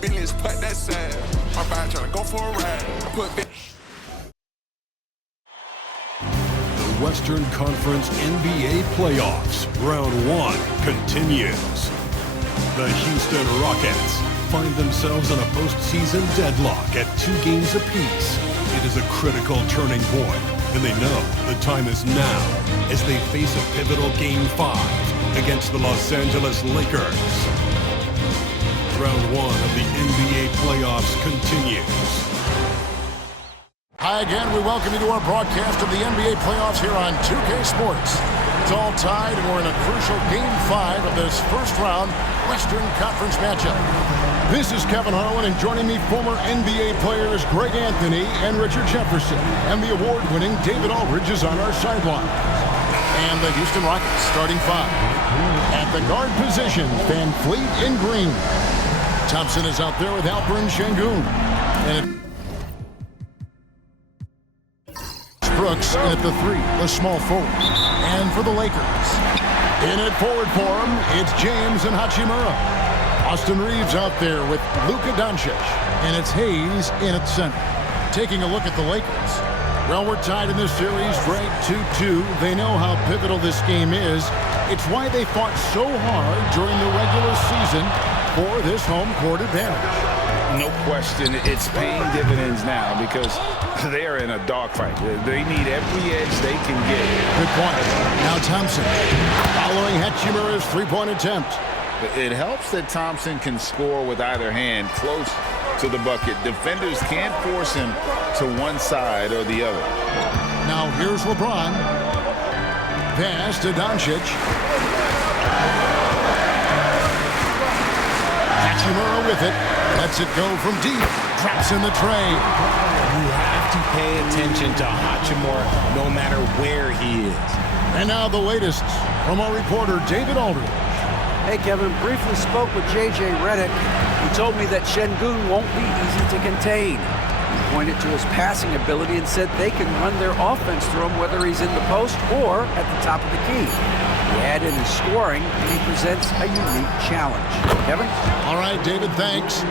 Billions, put that sad. My bad trying to go for a ride. I put big. The Western Conference NBA playoffs, round 1 continues. The Houston Rockets find themselves in a postseason deadlock at 2 games apiece. It is a critical turning point, and they know the time is now as they face a pivotal Game 5 against the Los Angeles Lakers. Round 1 of the NBA playoffs continues. Hi again, we welcome you to our broadcast of the NBA playoffs here on 2K Sports. It's all tied, and we're in a crucial Game 5 of this first round Western Conference matchup. This is Kevin Harlan, and joining me, former NBA players Greg Anthony and Richard Jefferson. And the award-winning David Aldridge is on our sideline. And the Houston Rockets starting 5. At the guard position, Van Fleet in green. Thompson is out there with Alperen Sengun. And Brooks in at the 3, the small forward. And for the Lakers, in at forward for him, it's James and Hachimura. Austin Reeves out there with Luka Doncic. And it's Hayes in at center. Taking a look at the Lakers. Well, we're tied in this series, Greg, 2-2. They know how pivotal this game is. It's why they fought so hard during the regular season for this home court advantage. No question, it's paying dividends now because they are in a dogfight. They need every edge they can get. Good point. Now Thompson, following Hachimura's three-point attempt. It helps that Thompson can score with either hand close to the bucket. Defenders can't force him to one side or the other. Now here's LeBron. Pass to Doncic. Hachimura with it. Lets it go from deep. Drops in the tray. You have to pay attention to Hachimura no matter where he is. And now the latest from our reporter, David Aldridge. Hey, Kevin, briefly spoke with J.J. Redick. He told me that Sengun won't be easy to contain. He pointed to his passing ability and said they can run their offense through him whether he's in the post or at the top of the key. He add in his scoring, and he presents a unique challenge. Kevin? All right, David, thanks.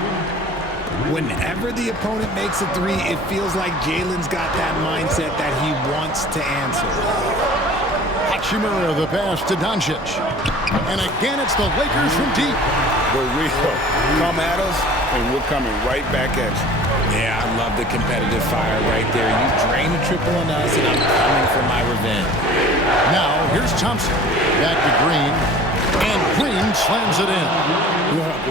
Whenever the opponent makes a 3, it feels like Jalen's got that mindset that he wants to answer. Hachimura, the pass to Doncic. And again, it's the Lakers from deep. The real come at us, and we're coming right back at you. Yeah, I love the competitive fire right there. You drain a triple on us, and I'm coming for my revenge. Now, here's Thompson. Back to Green. And Green slams it in.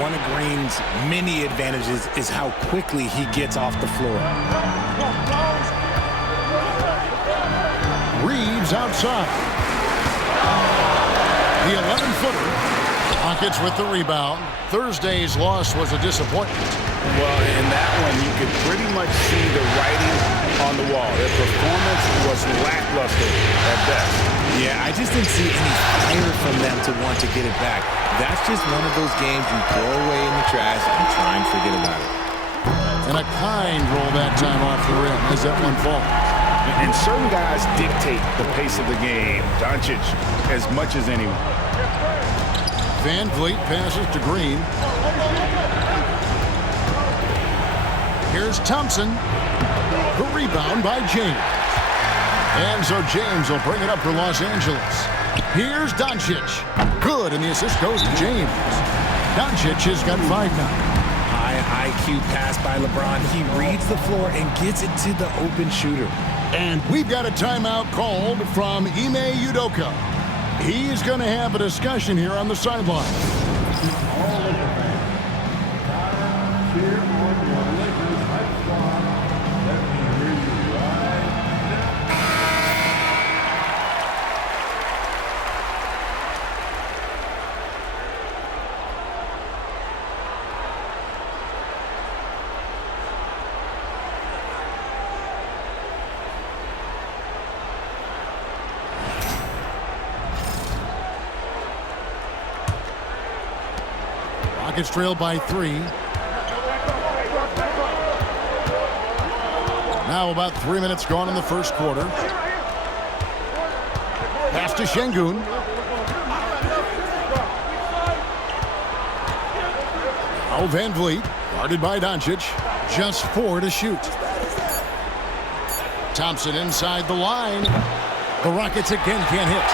One of Green's many advantages is how quickly he gets off the floor. Reeves outside. The 11-footer. Rockets with the rebound. Thursday's loss was a disappointment. Well, in that one, you could pretty much see the writing on the wall. Their performance was lackluster at best. Yeah, I just didn't see any fire from them to want to get it back. That's just one of those games you throw away in the trash and try and forget about it. And a kind roll that time off the rim as that one falls. And certain guys dictate the pace of the game. Doncic as much as anyone. Van Vliet passes to Green. Here's Thompson. The rebound by James. And so James will bring it up for Los Angeles. Here's Doncic. Good, and the assist goes to James. Doncic has got 5 now. High IQ pass by LeBron. He reads the floor and gets it to the open shooter. And we've got a timeout called from Ime Udoka. He's going to have a discussion here on the sideline. Rockets trail by 3. Now about 3 minutes gone in the first quarter. Pass to Sengun. Now Van Vliet, guarded by Doncic. Just 4 to shoot. Thompson inside the line. The Rockets again can't hit.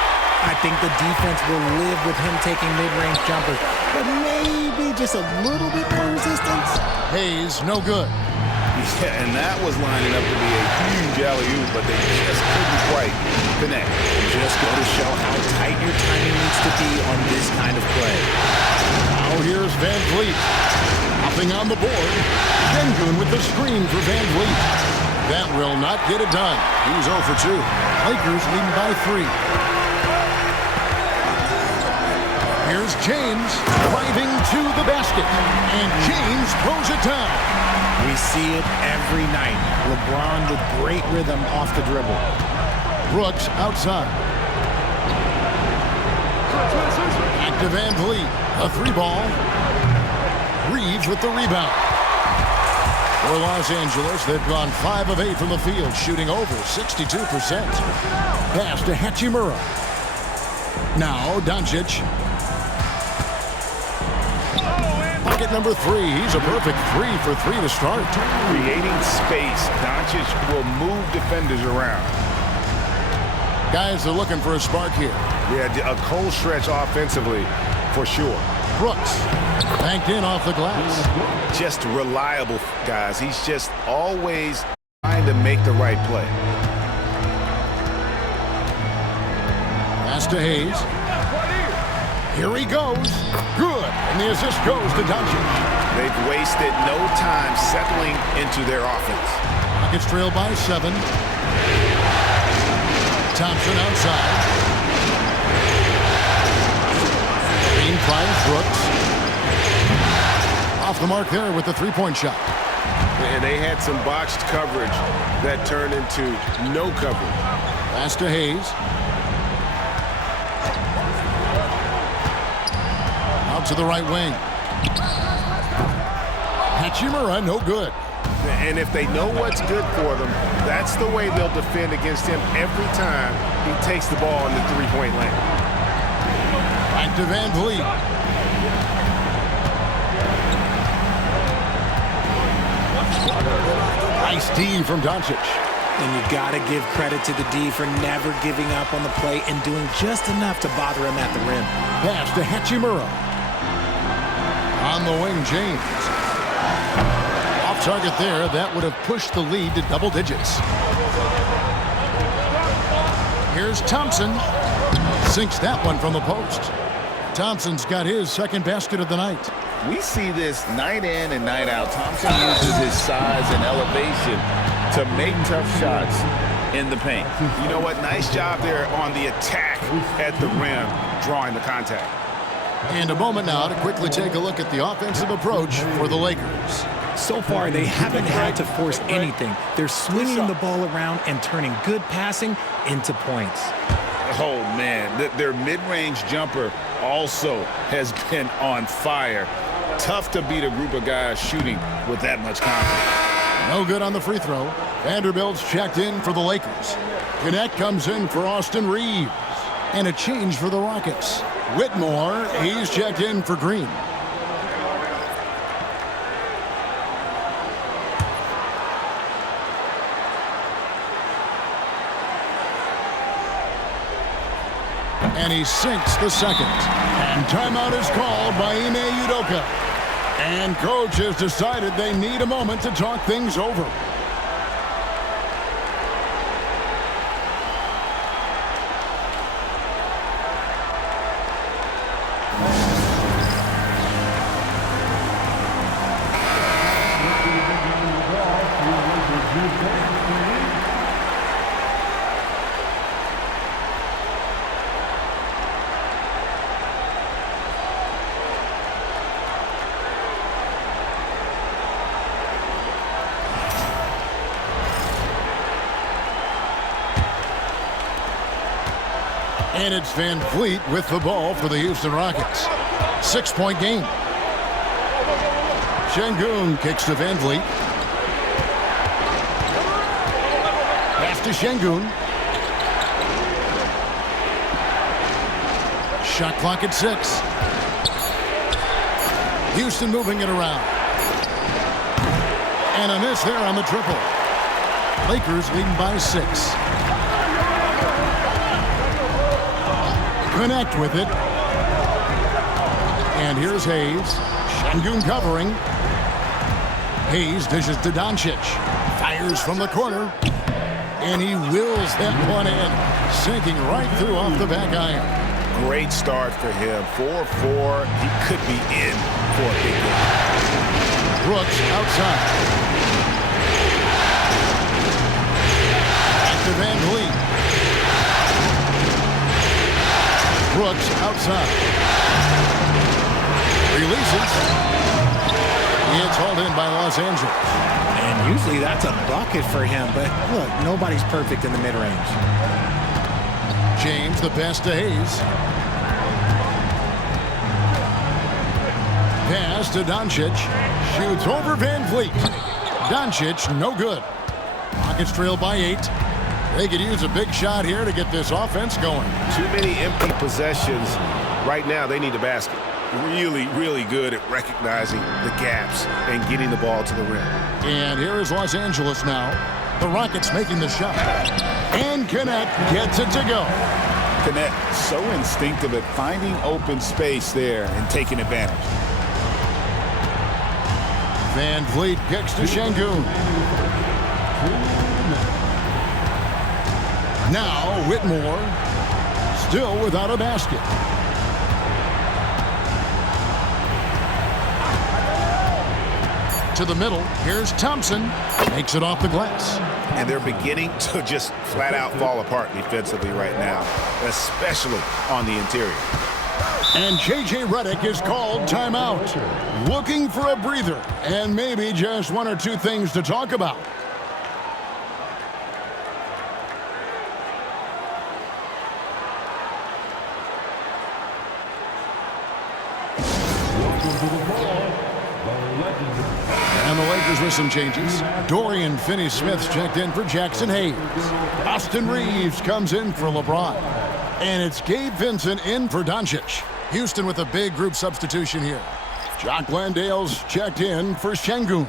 I think the defense will live with him taking mid-range jumpers, but maybe just a little bit more resistance. Hayes, no good. Yeah, and that was lining up to be a huge alley-oop, but they just couldn't quite connect. Just go to show how tight your timing needs to be on this kind of play. Now here's Van Vliet. Nothing on the board. Şengün with the screen for Van Vliet. That will not get it done. He's 0 for 2. Lakers leading by 3. Here's James driving to the basket. And James throws it down. We see it every night. LeBron with great rhythm off the dribble. Brooks outside. Back to Van Vliet. A 3-ball. Reeves with the rebound. For Los Angeles, they've gone 5 of 8 from the field, shooting over 62%. Pass to Hachimura. Now Doncic. Bucket number 3. He's a perfect 3 for 3 to start. Creating space, Doncic will move defenders around. Guys are looking for a spark here. Yeah, a cold stretch offensively, for sure. Brooks banked in off the glass. Just reliable, guys. He's just always trying to make the right play. Pass to Hayes. Here he goes. Good. And the assist goes to Doncic. They've wasted no time settling into their offense. Rockets trail by 7. Thompson outside. Green finds Brooks. Off the mark there with the 3-point shot. And they had some botched coverage that turned into no coverage. Pass to Hayes. Out to the right wing. Hachimura, no good. And if they know what's good for them, that's the way they'll defend against him every time he takes the ball in the 3-point lane. Back to Van Vliet. Nice D from Doncic. And you got to give credit to the D for never giving up on the play and doing just enough to bother him at the rim. Pass to Hachimura. On the wing, James. Off target there. That would have pushed the lead to double digits. Here's Thompson. Sinks that one from the post. Thompson's got his second basket of the night. We see this night in and night out. Thompson uses his size and elevation to make tough shots in the paint. You know what? Nice job there on the attack at the rim, drawing the contact. And a moment now to quickly take a look at the offensive approach for the Lakers. So far, they haven't had to force anything. They're swinging the ball around and turning good passing into points. Oh, man. Their mid-range jumper also has been on fire. Tough to beat a group of guys shooting with that much confidence. No good on the free throw. Vanderbilt's checked in for the Lakers. Gannett comes in for Austin Reeves. And a change for the Rockets. Whitmore, he's checked in for Green. And he sinks the second. And timeout is called by Ime Udoka. And coach has decided they need a moment to talk things over. And it's Van Vliet with the ball for the Houston Rockets. 6-point game. Şengün kicks to Van Vliet. Pass to Şengün. Shot clock at 6. Houston moving it around. And a miss there on the triple. Lakers leading by 6. Connect with it. And here's Hayes. Şengün covering. Hayes dishes to Doncic. Fires from the corner. And he wills that one in. Sinking right through off the back iron. Great start for him. 4-4. He could be in for a big game. Brooks outside. Back to Van Vliet. Brooks outside. Releases. It's hauled in by Los Angeles. And usually that's a bucket for him, but look, nobody's perfect in the mid-range. James, the pass to Hayes. Pass to Doncic. Shoots over Van Vliet. Doncic, no good. Rockets trail by 8. They could use a big shot here to get this offense going. Too many empty possessions. Right now, they need a basket. Really, really good at recognizing the gaps and getting the ball to the rim. And here is Los Angeles now. The Rockets making the shot. And Kenneth gets it to go. Kenneth, so instinctive at finding open space there and taking advantage. Van Vliet kicks to Şengün. Now Whitmore, still without a basket. To the middle, here's Thompson. Makes it off the glass. And they're beginning to just flat out fall apart defensively right now, especially on the interior. And J.J. Redick is called timeout. Looking for a breather and maybe just one or two things to talk about. And the Lakers with some changes. Dorian Finney-Smith's checked in for Jackson Hayes. Austin Reeves comes in for LeBron. And it's Gabe Vincent in for Doncic. Houston with a big group substitution here. Jock Landale's checked in for Şengün.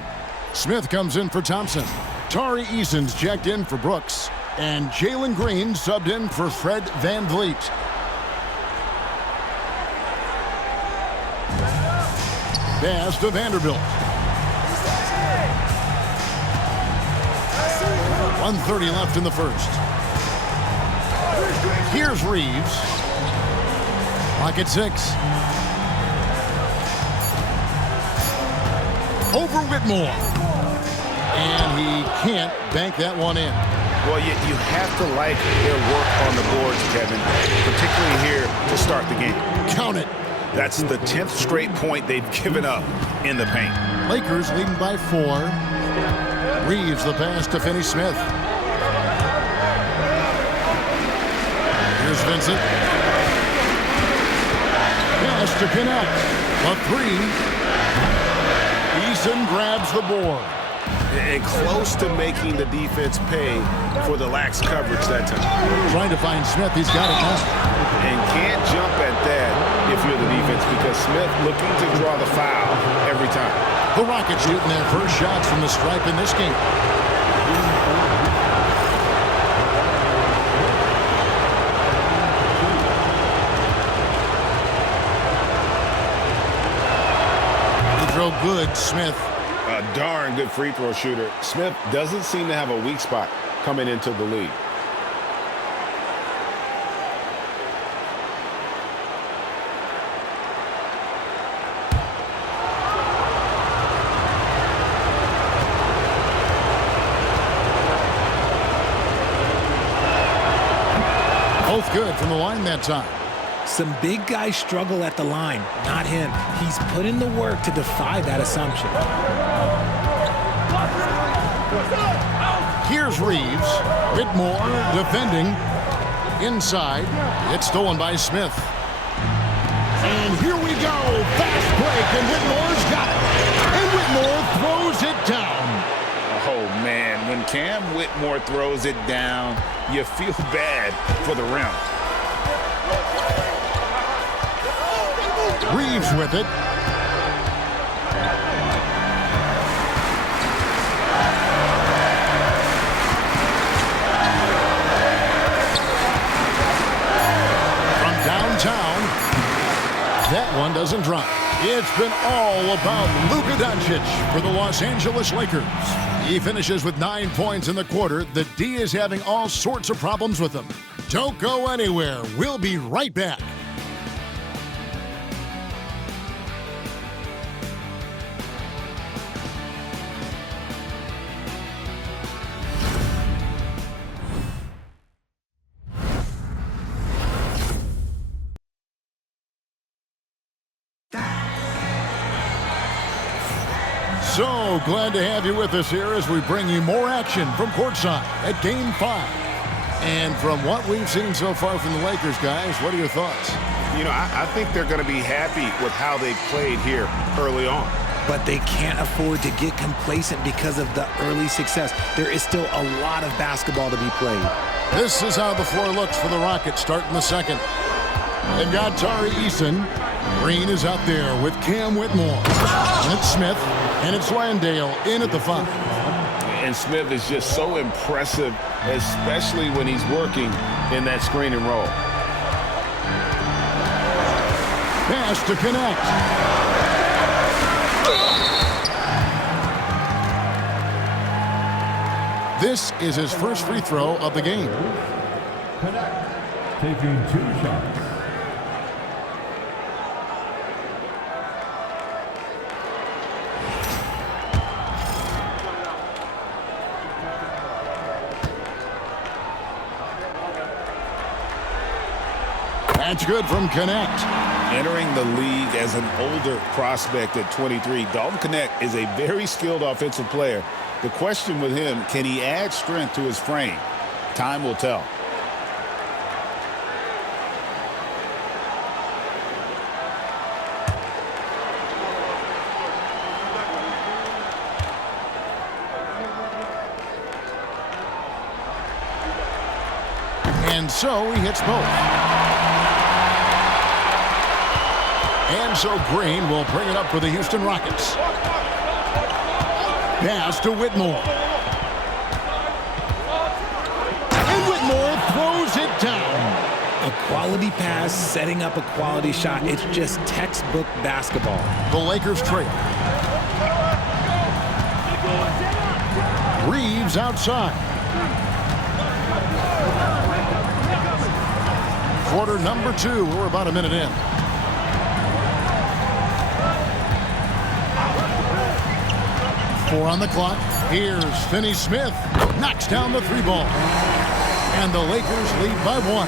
Smith comes in for Thompson. Tari Eason's checked in for Brooks. And Jalen Green subbed in for Fred VanVleet. Pass to Vanderbilt. 1:30 left in the first. Here's Reeves. Pocket 6. Over Whitmore. And he can't bank that one in. Well, you have to like their work on the boards, Kevin, particularly here to start the game. Count it. That's the 10th straight point they've given up in the paint. Lakers leading by 4. Reeves the pass to Finney-Smith. Here's Vincent. Pass to Kenneth. A 3. Eason grabs the board. And close to making the defense pay for the lax coverage that time. Trying to find Smith. He's got it now. And can't jump at that if you're the defense because Smith looking to draw the foul every time. The Rockets shooting their first shots from the stripe in this game. The throw good, Smith. A darn good free throw shooter. Smith doesn't seem to have a weak spot coming into the league. Both good from the line that time. Some big guys struggle at the line, not him. He's put in the work to defy that assumption. Here's Reeves. Whitmore defending. Inside. It's stolen by Smith. And here we go. Fast break, and Whitmore's got it. And Whitmore throws it down. Oh, man, when Cam Whitmore throws it down, you feel bad for the rim. Reeves with it. doesn't drop. It's been all about Luka Doncic for the Los Angeles Lakers. He finishes with 9 points in the quarter. The D is having all sorts of problems with him. Don't go anywhere. We'll be right back. So glad to have you with us here as we bring you more action from courtside at Game 5. And from what we've seen so far from the Lakers, guys, what are your thoughts? You know, I think they're going to be happy with how they played here early on. But they can't afford to get complacent because of the early success. There is still a lot of basketball to be played. This is how the floor looks for the Rockets starting the second. They've got Tari Eason. Green is out there with Cam Whitmore. And it's Smith. And it's Landale in at the 5. And Smith is just so impressive, especially when he's working in that screen and roll. Pass to connect. This is his first free throw of the game. Taking 2 shots. That's good from Connect. Entering the league as an older prospect at 23, Dalton Connect is a very skilled offensive player. The question with him, can he add strength to his frame? Time will tell. And so he hits both. And so Green will bring it up for the Houston Rockets. Pass to Whitmore. And Whitmore throws it down. A quality pass, setting up a quality shot. It's just textbook basketball. The Lakers trail. Reeves outside. Quarter number 2. We're about a minute in. Four on the clock. Here's Finney-Smith. Knocks down the 3-ball. And the Lakers lead by 1.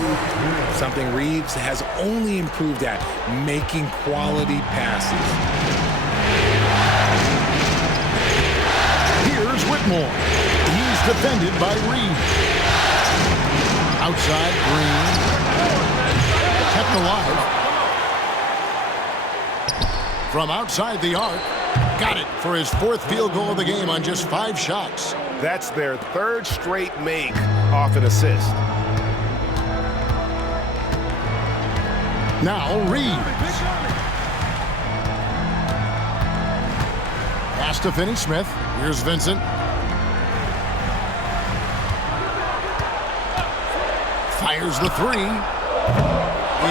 Something Reeves has only improved at, making quality passes. Here's Whitmore. He's defended by Reeves. Outside, Green. Kept alive. From outside the arc. Got it for his 4th field goal of the game on just 5 shots. That's their 3rd straight make off an assist. Now Reeves. Pass to Finney-Smith. Here's Vincent. Fires the 3.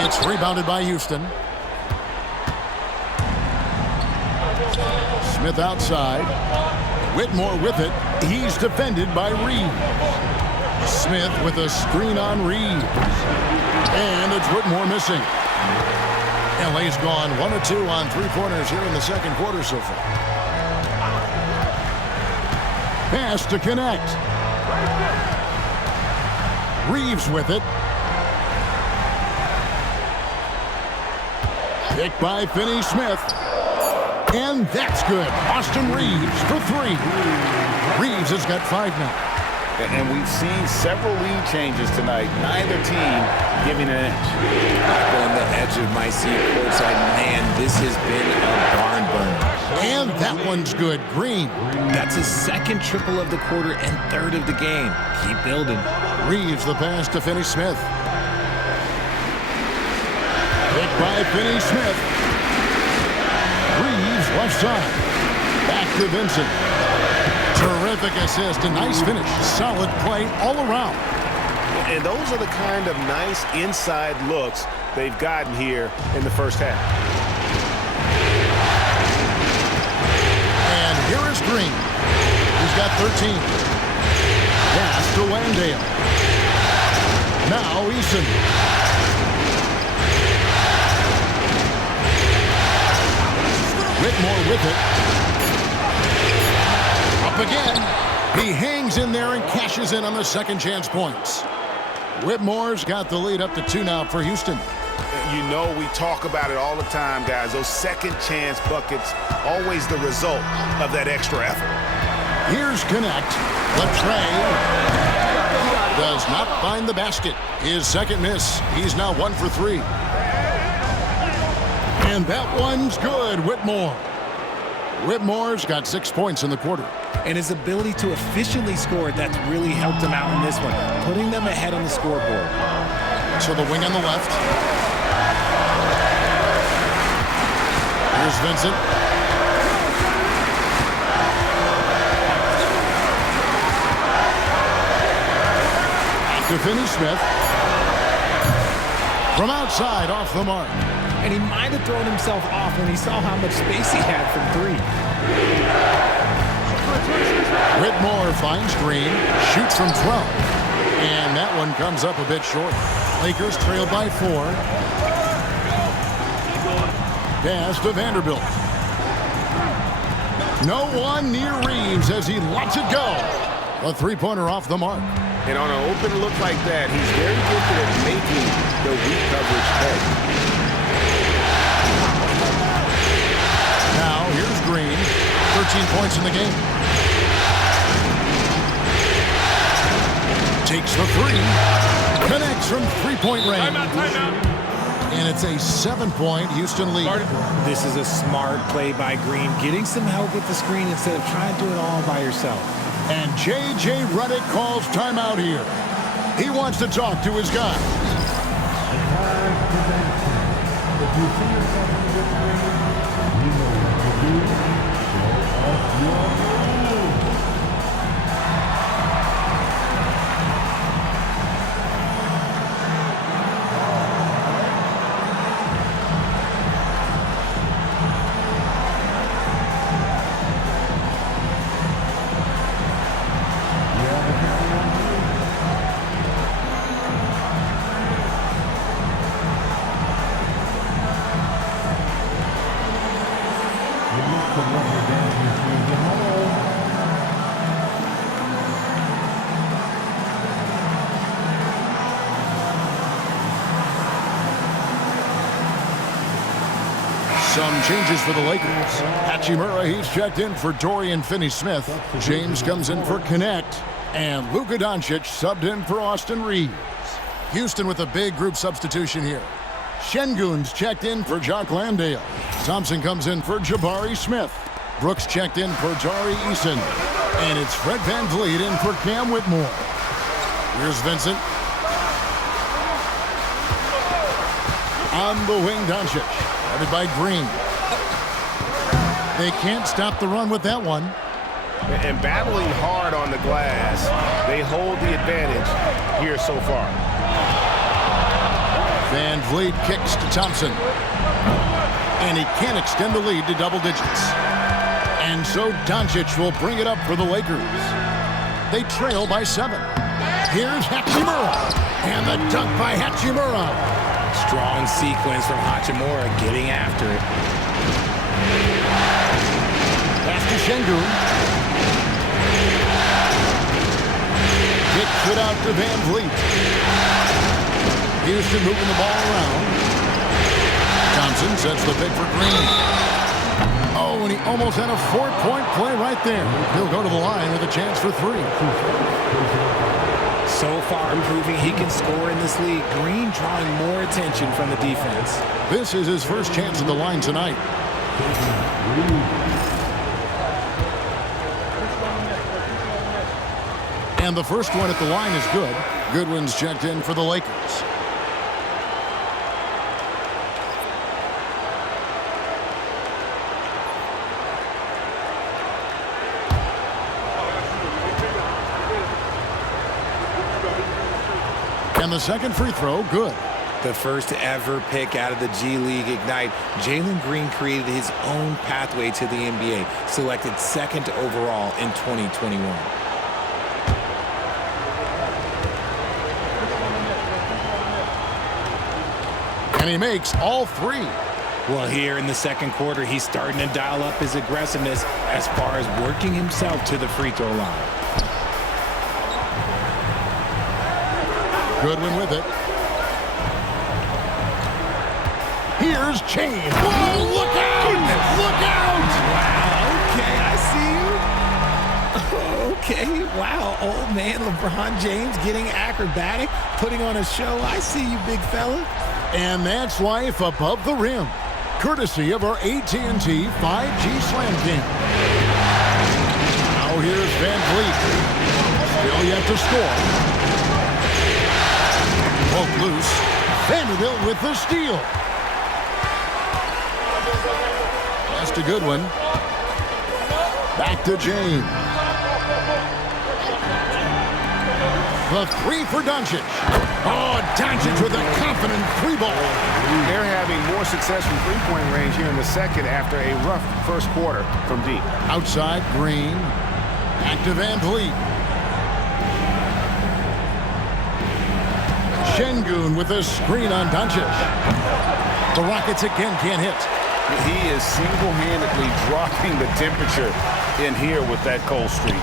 It's rebounded by Houston. Smith outside. Whitmore with it. He's defended by Reeves. Smith with a screen on Reeves. And it's Whitmore missing. LA's gone 1 or 2 on 3-pointers here in the second quarter so far. Pass to Connect. Reeves with it. Picked by Finney-Smith. And that's good. Austin Reeves for 3. Reeves has got 5 now. And we've seen several lead changes tonight. Neither team giving an inch. I've been on the edge of my seat courtside. Man, this has been a barn burner. And that one's good. Green. That's his 2nd triple of the quarter and 3rd of the game. Keep building. Reeves the pass to Finney-Smith. Picked by Finney-Smith. Reeves left side. Back to Vincent. Terrific assist. A nice finish. Solid play all around. And those are the kind of nice inside looks they've gotten here in the first half. Green. He's got 13. Pass to Landale. Now Eason. Whitmore with it. Up again. He hangs in there and cashes in on the second chance points. Whitmore's got the lead up to 2 now for Houston. You know, we talk about it all the time, guys. Those second chance buckets, always the result of that extra effort. Here's Connect. Latrey does not find the basket. His second miss. He's now 1 for 3. And that one's good, Whitmore. Whitmore's got 6 points in the quarter. And his ability to efficiently score, that's really helped him out in this one, putting them ahead on the scoreboard. To the wing on the left. Here's Vincent. To Finney-Smith. From outside, off the mark. And he might have thrown himself off when he saw how much space he had from 3. Whitmore finds Green, shoots from 12. And that one comes up a bit short. Lakers trail by 4. Pass to Vanderbilt. No one near Reeves as he lets it go. A three-pointer off the mark. And on an open look like that, he's very gifted at making the weak coverage pay. Now, here's Green. 13 points in the game. Takes the 3. Connects from three-point range. And it's a 7-point Houston lead. This is a smart play by Green, getting some help with the screen instead of trying to do it all by yourself. And J.J. Redick calls timeout here. He wants to talk to his guys. Some changes for the Lakers. Hachimura, he's checked in for Dorian Finney-Smith. James comes in for Connect. And Luka Doncic subbed in for Austin Reeves. Houston with a big group substitution here. Şengün's checked in for Jock Landale. Thompson comes in for Jabari Smith. Brooks checked in for Tari Eason. And it's Fred VanVleet in for Cam Whitmore. Here's Vincent. On the wing, Doncic. Guarded by Green. They can't stop the run with that one. And battling hard on the glass, they hold the advantage here so far. VanVleet kicks to Thompson. And he can't extend the lead to double digits. And so Doncic will bring it up for the Lakers. They trail by 7. Here's Hachimura. And the dunk by Hachimura. Strong sequence from Hachimura getting after it. Pass to Şengün. Kicks it out to VanVleet. Houston moving the ball around. Thompson sets the pick for Green. Oh, and he almost had a 4-point play right there. He'll go to the line with a chance for 3. So far proving he can score in this league. Green drawing more attention from the defense. This is his first chance at the line tonight. And the first one at the line is good. Goodwin's checked in for the Lakers. And the second free throw, good. The first ever pick out of the G League Ignite, Jalen Green created his own pathway to the NBA, selected second overall in 2021. And he makes all three. Well, here in the second quarter, he's starting to dial up his aggressiveness as far as working himself to the free throw line. Goodwin with it. Here's Chain. Whoa, look out! Look out! Wow, okay, I see you. Okay, wow, old man LeBron James getting acrobatic, putting on a show. I see you, big fella. And that's life above the rim, courtesy of our AT&T 5G Slam Cam. Now here's Van Vliet. Still yet to score. Poke loose. Vanderbilt with the steal. Pass to Goodwin. Back to James. The three for Doncic. Oh, Doncic with a confident three ball. They're having more success from three-point range here in the second after a rough first quarter from deep. Outside, Green. Back to Van Vliet. Şengün with a screen on Doncic. The Rockets again can't hit. He is single-handedly dropping the temperature in here with that cold streak.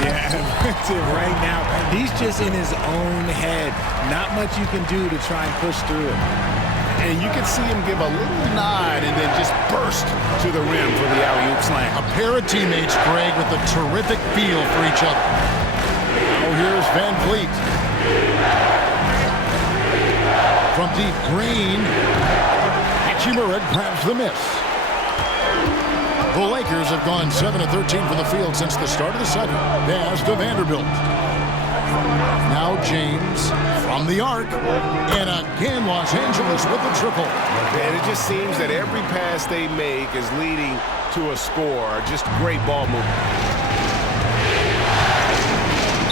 Yeah, that's it right now. He's just in his own head. Not much you can do to try and push through it. And you can see him give a little nod and then just burst to the rim for the alley-oop slam. A pair of teammates, Greg, with a terrific feel for each other. Now here's Van Vliet. From deep, Green. Hachimura grabs the miss. The Lakers have gone 7 of 13 from the field since the start of the second. Pass to Vanderbilt. Now James from the arc. And again, Los Angeles with the triple. And it just seems that every pass they make is leading to a score. Just great ball movement.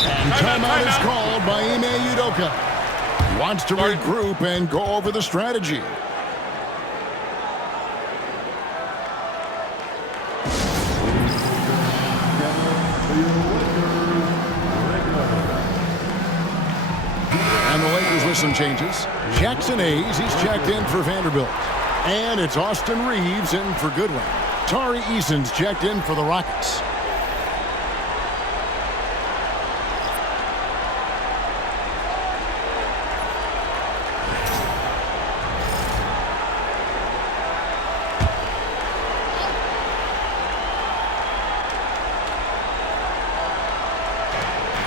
And timeout is called by Ime Udoka. He wants to regroup and go over the strategy. And the Lakers with some changes. Jackson Hayes, he's checked in for Vanderbilt. And it's Austin Reeves in for Goodwin. Tari Eason's checked in for the Rockets.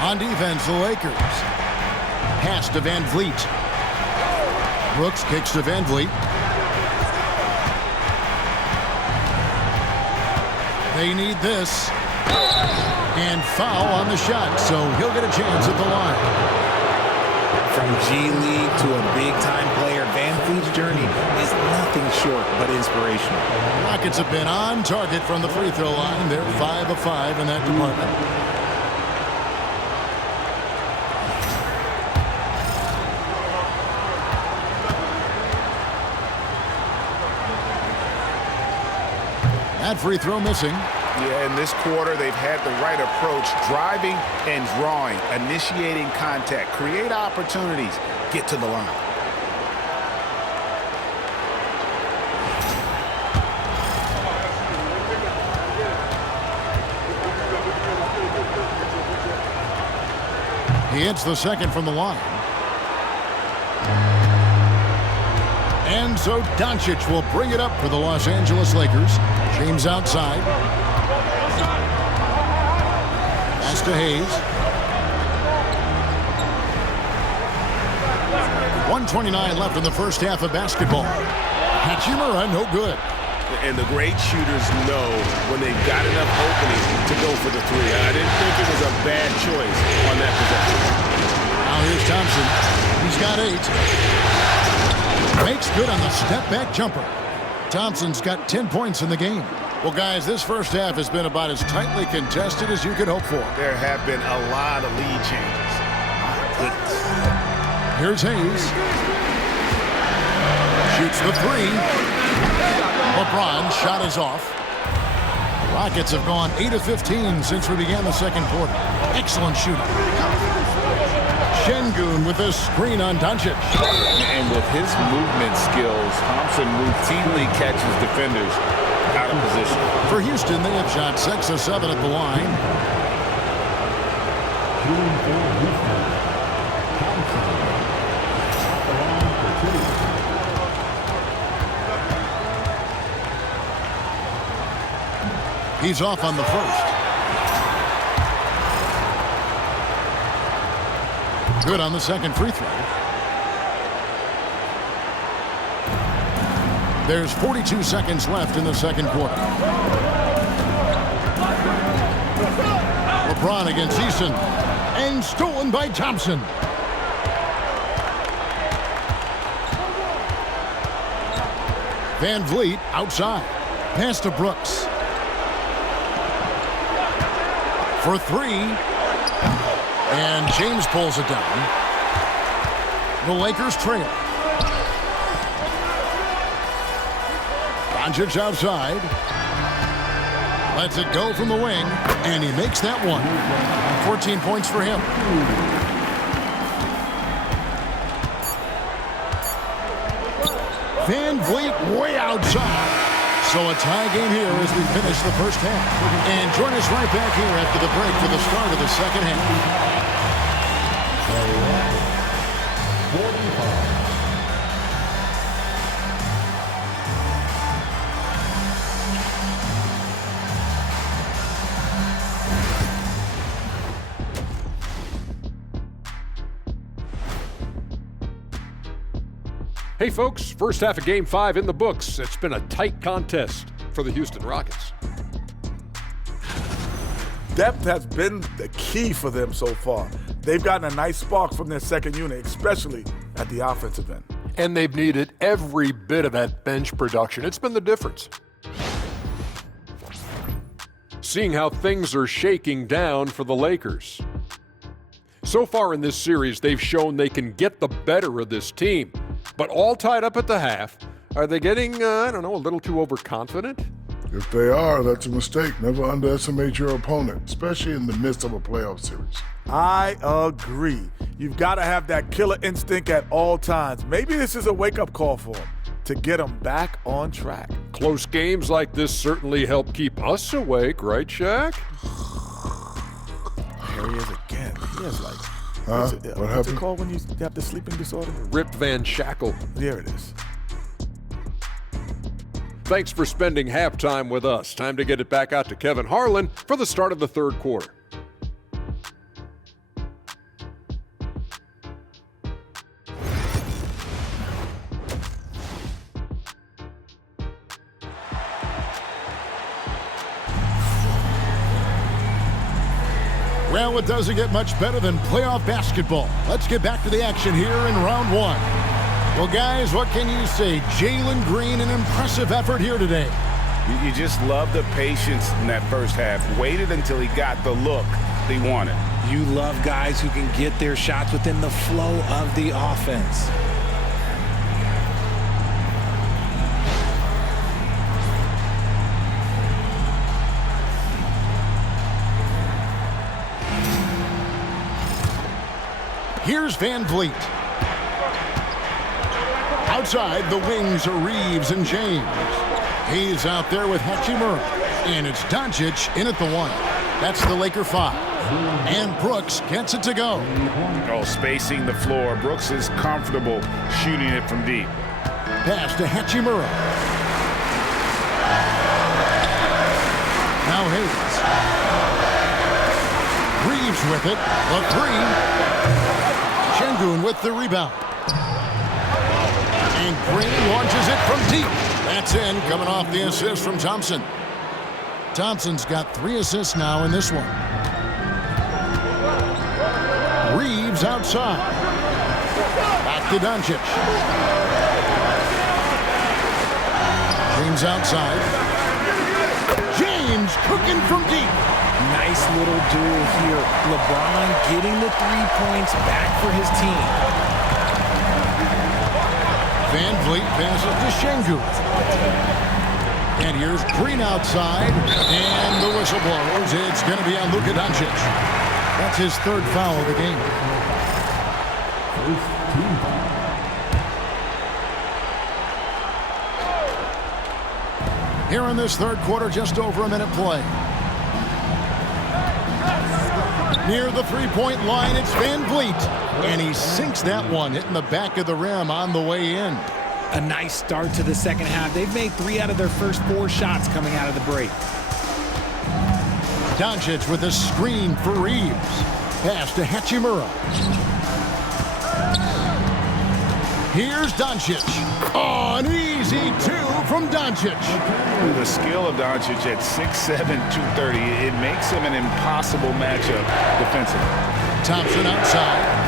On defense, the Lakers. Pass to Van Vliet. Brooks kicks to Van Vliet. They need this. And foul on the shot, so he'll get a chance at the line. From G League to a big-time player, Van Vliet's journey is nothing short but inspirational. Rockets have been on target from the free throw line. They're 5 of 5 in that department. That free throw missing. Yeah, in this quarter, they've had the right approach, driving and drawing, initiating contact, create opportunities, get to the line. He hits the second from the line. And so Doncic will bring it up for the Los Angeles Lakers. James outside. Pass to Hayes. 1:29 left in the first half of basketball. Hachimura, no good. And the great shooters know when they've got enough opening to go for the three. I didn't think it was a bad choice on that possession. Now here's Thompson. He's got 8. Makes good on the step-back jumper. Thompson's got 10 points in the game. Well, guys, this first half has been about as tightly contested as you could hope for. There have been a lot of lead changes. My goodness. Here's Hayes. shoots the three. LeBron's shot is off. The Rockets have gone 8 of 15 since we began the second quarter. Excellent shooting. Şengün with a screen on Doncic. And with his movement skills, Thompson routinely catches defenders out of position. For Houston, they have shot 6 of 7 at the line. He's off on the first. Good on the second free throw. There's 42 seconds left in the second quarter. LeBron against Eason. And stolen by Thompson. Van Vliet outside. Pass to Brooks. For three. And James pulls it down. The Lakers trail. Doncic outside. Lets it go from the wing. And he makes that one. 14 points for him. Van Vliet way outside. So a tie game here as we finish the first half. And join us right back here after the break for the start of the second half. Hey folks, first half of Game 5 in the books. It's been a tight contest for the Houston Rockets. Depth has been the key for them so far. They've gotten a nice spark from their second unit, especially at the offensive end. And they've needed every bit of that bench production. It's been the difference. Seeing how things are shaking down for the Lakers. So far in this series, they've shown they can get the better of this team. But all tied up at the half. Are they getting, a little too overconfident? If they are, that's a mistake. Never underestimate your opponent, especially in the midst of a playoff series. I agree. You've got to have that killer instinct at all times. Maybe this is a wake-up call for them to get them back on track. Close games like this certainly help keep us awake, right, Shaq? There he is again. He has like... What happened? What's it called when you have the sleeping disorder? Rip Van Shackle. There it is. Thanks for spending halftime with us. Time to get it back out to Kevin Harlan for the start of the third quarter. Well, it doesn't get much better than playoff basketball. Let's get back to the action here in round one. Well, guys, what can you say? Jalen Green, an impressive effort here today. You just love the patience in that first half. Waited until he got the look he wanted. You love guys who can get their shots within the flow of the offense. Here's Van Vliet. Outside, the wings are Reeves and James. He's out there with Hachimura. And it's Doncic in at the one. That's the Laker 5. And Brooks gets it to go. Oh, spacing the floor. Brooks is comfortable shooting it from deep. Pass to Hachimura. Now Hayes. Reeves with it. The three. Şengün with the rebound. And Green launches it from deep. That's in, coming off the assist from Thompson. Thompson's got 3 assists now in this one. Reeves outside. Back to Doncic. James outside. James cooking from deep. Nice little duel here. LeBron getting the 3 points back for his team. Van Vliet passes to Şengün. And here's Green outside, and the whistle blows. It's going to be on Luka Doncic. That's his third foul of the game. Here in this third quarter, just over a minute play. Near the three-point line, it's Van Vliet. And he sinks that one, hitting the back of the rim on the way in. A nice start to the second half. They've made 3 out of their first 4 shots coming out of the break. Doncic with a screen for Reeves. Pass to Hachimura. Here's Doncic. Oh, an easy 2 from Doncic. The skill of Doncic at 6'7", 230, it makes him an impossible matchup defensively. Thompson outside.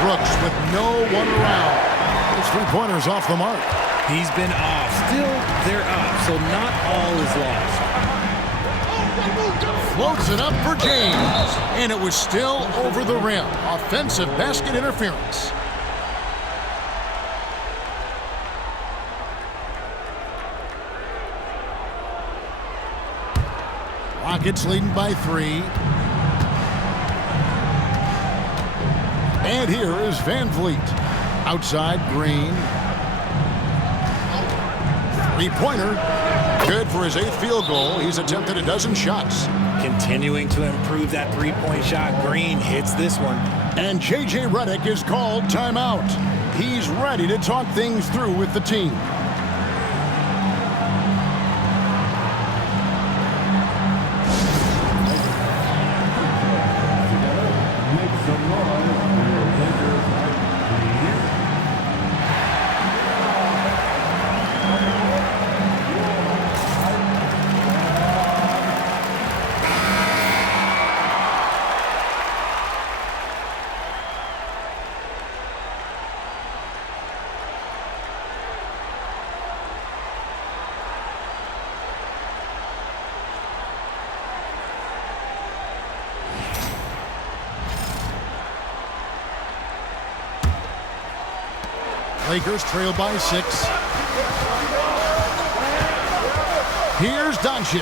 Brooks with no one around. Those three-pointers off the mark. He's been off. Still, they're up, so not all is lost. Floats it up for James. And it was still over the rim. Offensive basket interference. Rockets leading by 3. And here is Van Vliet. Outside, Green. Three-pointer. Good for his 8th field goal. He's attempted a dozen shots. Continuing to improve that three-point shot. Green hits this one. And J.J. Redick is called timeout. He's ready to talk things through with the team. Lakers trail by 6. Here's Doncic.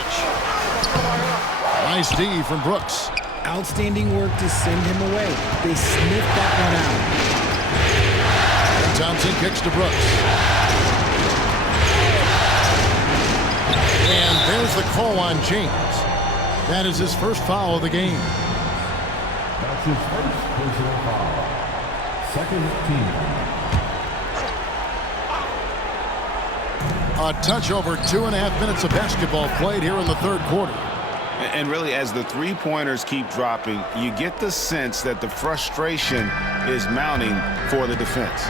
Nice D from Brooks. Outstanding work to send him away. They sniffed that one out. And Thompson kicks to Brooks. And there's the call on James. That is his first foul of the game. That's his first personal foul. Second team. A touch over 2.5 minutes of basketball played here in the third quarter. And really, as the three-pointers keep dropping, you get the sense that the frustration is mounting for the defense.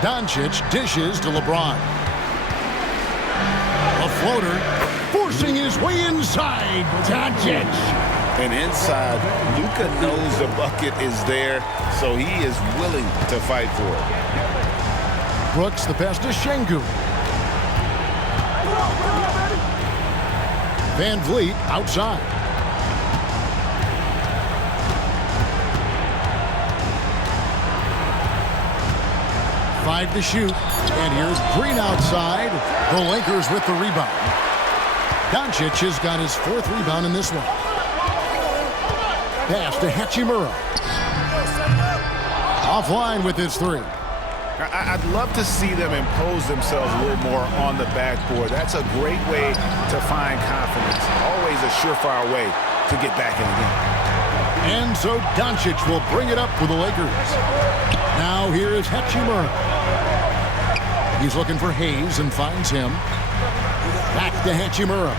Doncic dishes to LeBron. A floater forcing his way inside. Doncic. And inside, Luka knows the bucket is there, so he is willing to fight for it. Brooks, the pass to Şengün. Van Vliet outside. Five to shoot. And here's Green outside. The Lakers with the rebound. Doncic has got his 4th rebound in this one. Pass to Hachimura. Offline with his 3. I'd love to see them impose themselves a little more on the backboard. That's a great way to find confidence. Always a surefire way to get back in the game. And so Doncic will bring it up for the Lakers. Now here is Hachimura. He's looking for Hayes and finds him. Back to Hachimura.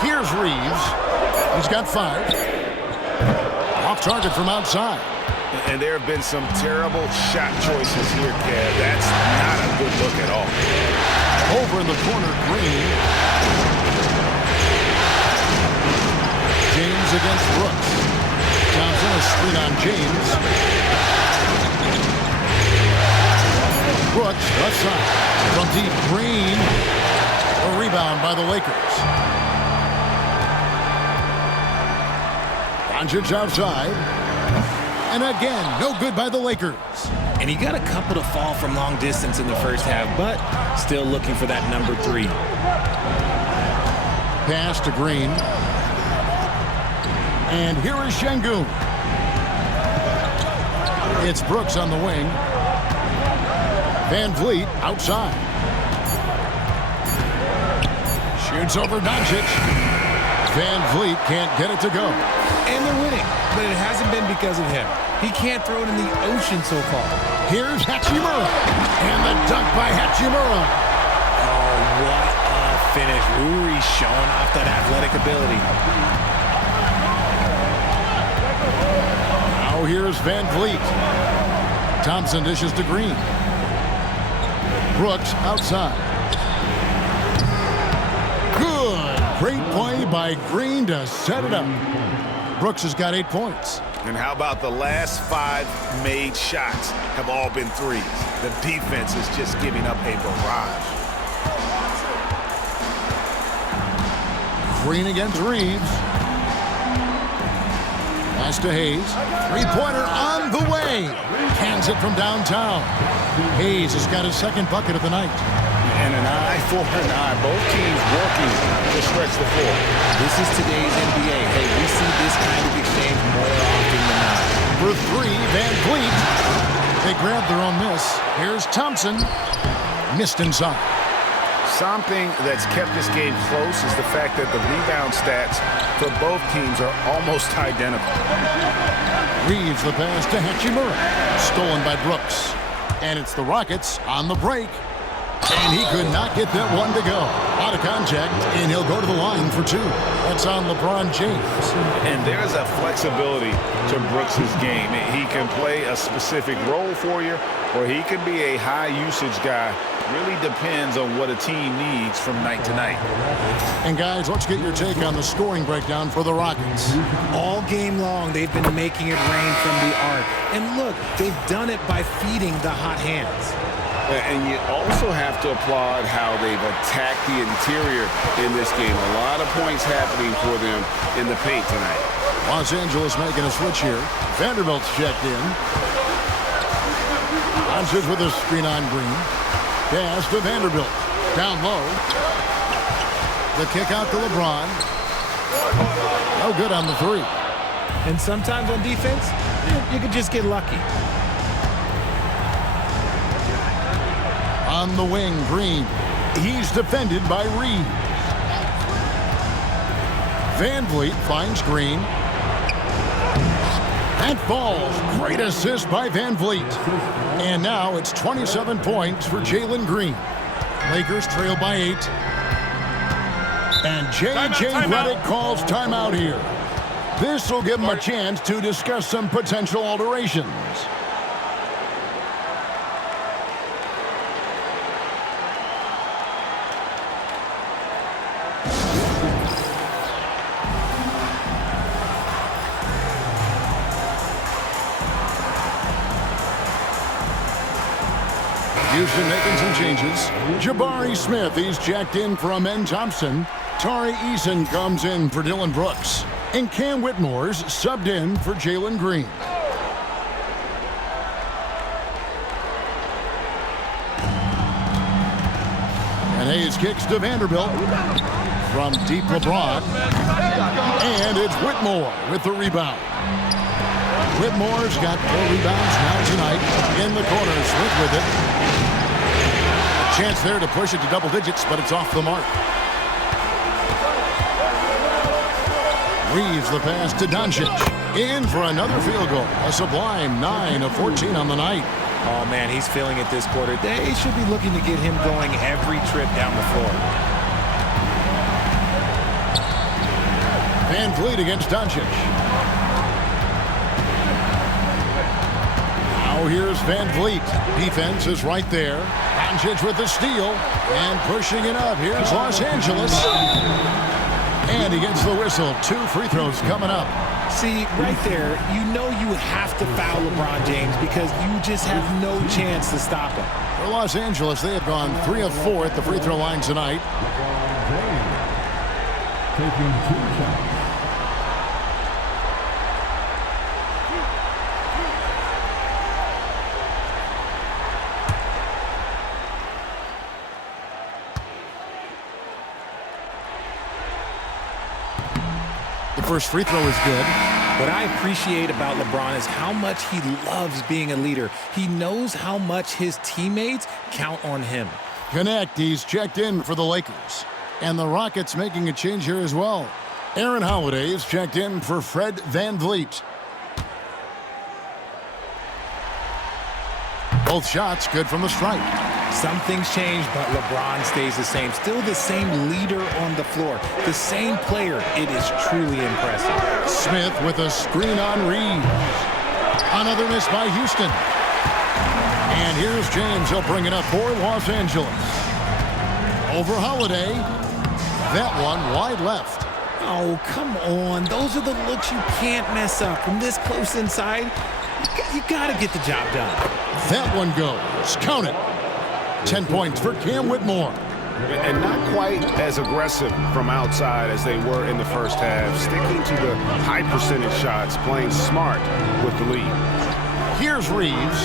Here's Reeves. He's got 5. Off target from outside. And there have been some terrible shot choices here, Kev. That's not a good look at all. Over in the corner, Green. James against Brooks. Johnson, a screen on James. Brooks, left side. From deep, Green. A rebound by the Lakers. Doncic outside. And again, no good by the Lakers. And he got a couple to fall from long distance in the first half, but still looking for that number 3. Pass to Green. And here is Şengün. It's Brooks on the wing. Van Vliet outside. Shoots over Doncic. Van Vliet can't get it to go. And they're winning, but it hasn't been because of him. He can't throw it in the ocean so far. Here's Hachimura. And the dunk by Hachimura. Oh, what a finish. Uri showing off that athletic ability. Now here's Van Vliet. Thompson dishes to Green. Brooks outside. Good. Great play by Green to set it up. Brooks has got 8 points. And how about the last 5 made shots have all been threes? The defense is just giving up a barrage. Green against Reeves. Pass to Hayes. 3-pointer on the way. Hands it from downtown. Hayes has got his second bucket of the night. And an eye for an eye. Both teams working to stretch the floor. This is today's NBA. Hey, we see this kind of exchange more often than not. For 3, Van Vliet. They grabbed their own miss. Here's Thompson. Missed inside. Something that's kept this game close is the fact that the rebound stats for both teams are almost identical. Reeves the pass to Hachimura. Stolen by Brooks. And it's the Rockets on the break. And he could not get that one to go. Out of contact, and he'll go to the line for 2. That's on LeBron James. And there's a flexibility to Brooks' game. He can play a specific role for you, or he can be a high-usage guy. Really depends on what a team needs from night to night. And guys, let's get your take on the scoring breakdown for the Rockets. All game long, they've been making it rain from the arc. And look, they've done it by feeding the hot hands. And you also have to applaud how they've attacked the interior in this game. A lot of points happening for them in the paint tonight. Los Angeles making a switch here. Vanderbilt's checked in. Doncic with a screen on Green. Pass to Vanderbilt. Down low. The kick out to LeBron. No good on the 3. And sometimes on defense, you can just get lucky. On the wing, Green. He's defended by Reed. Van Vliet finds Green. That falls. Great assist by Van Vliet. And now it's 27 points for Jalen Green. Lakers trail by 8. And J.J. Redick calls timeout here. This will give him a chance to discuss some potential alterations. Houston making some changes. Jabari Smith, he's checked in for Amen Thompson. Tari Eason comes in for Dylan Brooks. And Cam Whitmore's subbed in for Jalen Green. And Hayes kicks to Vanderbilt. From deep LeBron. And it's Whitmore with the rebound. Whitmore's got 4 rebounds now tonight. In the corner, Smith with it. A chance there to push it to double digits, but it's off the mark. Reeves the pass to Doncic. In for another field goal. A sublime 9 of 14 on the night. Oh, man, he's feeling it this quarter. They should be looking to get him going every trip down the floor. Van Vliet against Doncic. Now here's Van Vliet. Defense is right there. Doncic with the steal. And pushing it up. Here's Los Angeles. And he gets the whistle. 2 free throws coming up. See, right there, you know you have to foul LeBron James because you just have no chance to stop him. For Los Angeles, they have gone 3 of 4 at the free throw line tonight. Taking 2 shots. first free throw is good. What I appreciate about LeBron is how much he loves being a leader. He knows how much his teammates count on him. Connect, he's checked in for the Lakers. And the Rockets making a change here as well. Aaron Holiday is checked in for Fred VanVleet. Both shots good from the stripe. Some things change, but LeBron stays the same. Still the same leader on the floor. The same player. It is truly impressive. Smith with a screen on Reeves. Another miss by Houston. And here's James. He'll bring it up for Los Angeles. Over Holiday. That one wide left. Oh, come on. Those are the looks you can't mess up. From this close inside, you got to get the job done. That one goes. Count it. 10 points for Cam Whitmore. And not quite as aggressive from outside as they were in the first half. Sticking to the high percentage shots, playing smart with the lead. Here's Reeves.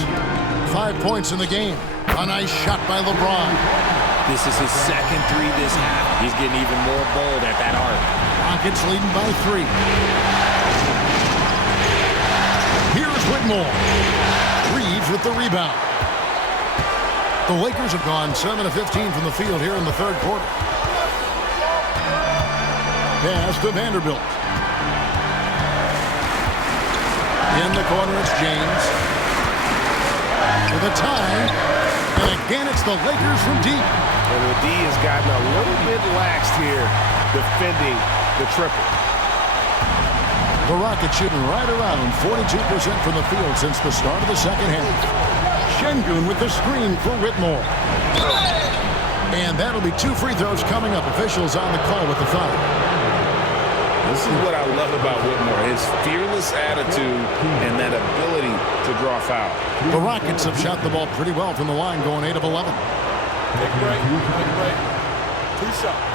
5 points in the game. A nice shot by LeBron. This is his second three this half. He's getting even more bold at that arc. Rockets leading by 3. Here's Whitmore. Reeves with the rebound. The Lakers have gone 7 of 15 from the field here in the third quarter. Pass to Vanderbilt. In the corner, it's James. With a tie. And again, it's the Lakers from deep. And the D has gotten a little bit laxed here defending the triple. The Rockets shooting right around 42% from the field since the start of the second half. Şengün with the screen for Whitmore. And that'll be 2 free throws coming up. Officials on the call with the foul. This is what I love about Whitmore, his fearless attitude and that ability to draw foul. The Rockets have shot the ball pretty well from the line, going 8 of 11. Big break. 2 shots.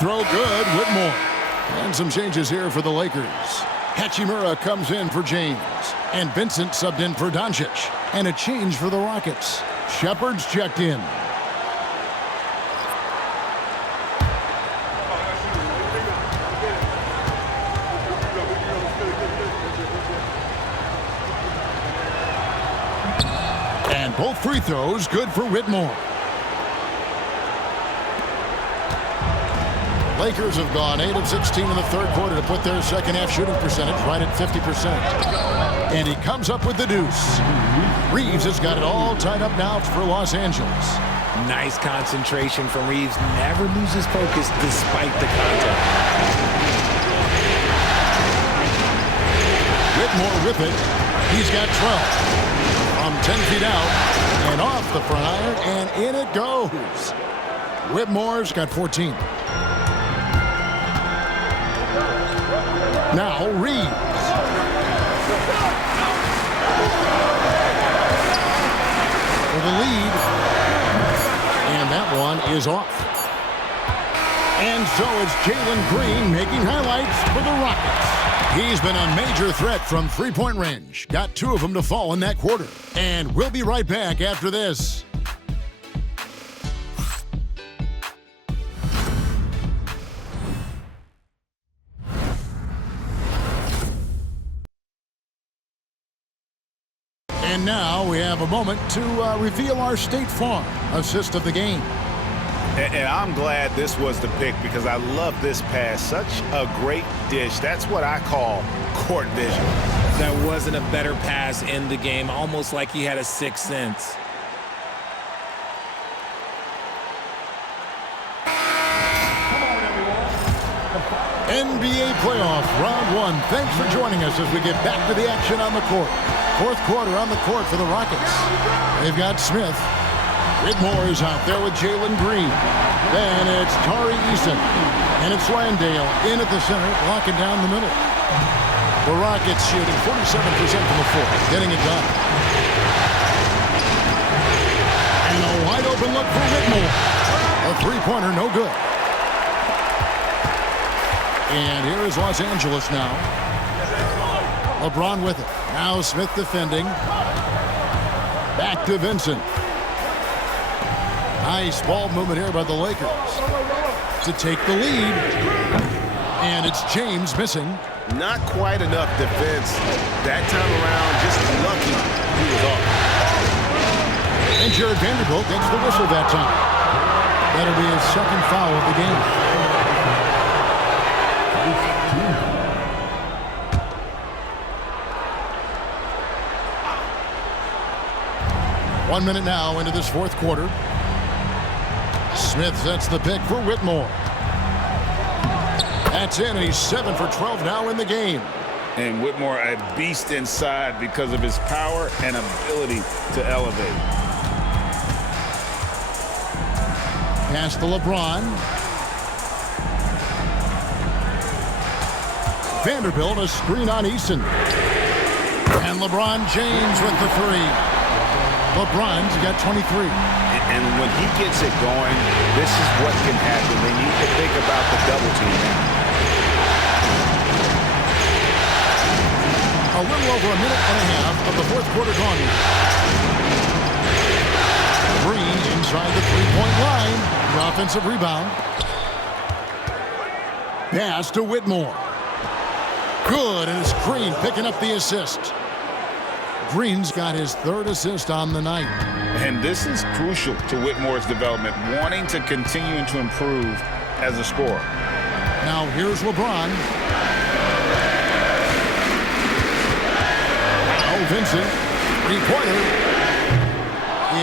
Throw good, Whitmore. And some changes here for the Lakers. Hachimura comes in for James. And Vincent subbed in for Doncic. And a change for the Rockets. Shepard's checked in. And both free throws good for Whitmore. Lakers have gone 8 of 16 in the third quarter to put their second half shooting percentage right at 50%. And he comes up with the deuce. Reeves has got it all tied up now for Los Angeles. Nice concentration from Reeves. Never loses focus despite the contact. Whitmore with it. He's got 12. From 10 feet out and off the front iron, and in it goes. Whitmore's got 14. Now Reeves. For the lead. And that one is off. And so it's Jalen Green making highlights for the Rockets. He's been a major threat from three-point range. Got 2 of them to fall in that quarter. And we'll be right back after this. And now we have a moment to reveal our State Farm assist of the game. And I'm glad this was the pick because I love this pass. Such a great dish. That's what I call court vision. That wasn't a better pass in the game, almost like he had a sixth sense. NBA playoffs, round 1. Thanks for joining us as we get back to the action on the court. Fourth quarter on the court for the Rockets. They've got Smith. Whitmore is out there with Jalen Green. Then it's Tari Eason. And it's Landale in at the center, locking down the middle. The Rockets shooting 47% from the floor, getting it done. And a wide open look for Whitmore. A three-pointer, no good. And here is Los Angeles now. LeBron with it. Now Smith defending. Back to Vincent. Nice ball movement here by the Lakers to take the lead. And it's James missing. Not quite enough defense that time around. Just lucky he was off. And Jared Vanderbilt gets the whistle that time. That'll be his second foul of the game. 1 minute now into this fourth quarter. Smith sets the pick for Whitmore. That's in, and he's 7 for 12 now in the game. And Whitmore a beast inside because of his power and ability to elevate. Pass to LeBron. Vanderbilt a screen on Eason. And LeBron James with the three. LeBron's got 23. And when he gets it going, this is what can happen. They need to think about the double team now. A little over a minute and a half of the fourth quarter gone now. Green inside the three-point line. The offensive rebound. Pass to Whitmore. Good, and it's Green picking up the assist. Green's got his third assist on the night. And this is crucial to Whitmore's development, wanting to continue to improve as a scorer. Now here's LeBron. Oh, Vincent. Three-pointer.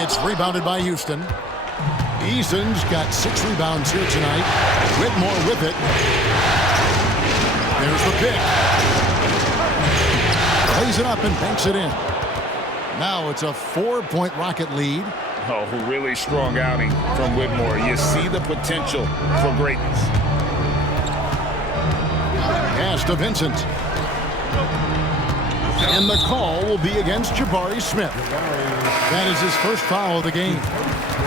It's rebounded by Houston. Eason's got 6 rebounds here tonight. Whitmore with it. There's the pick. Plays it up and banks it in. Now it's a 4-point Rocket lead. Oh, really strong outing from Whitmore. You see the potential for greatness. Pass to Vincent. And the call will be against Jabari Smith. That is his first foul of the game.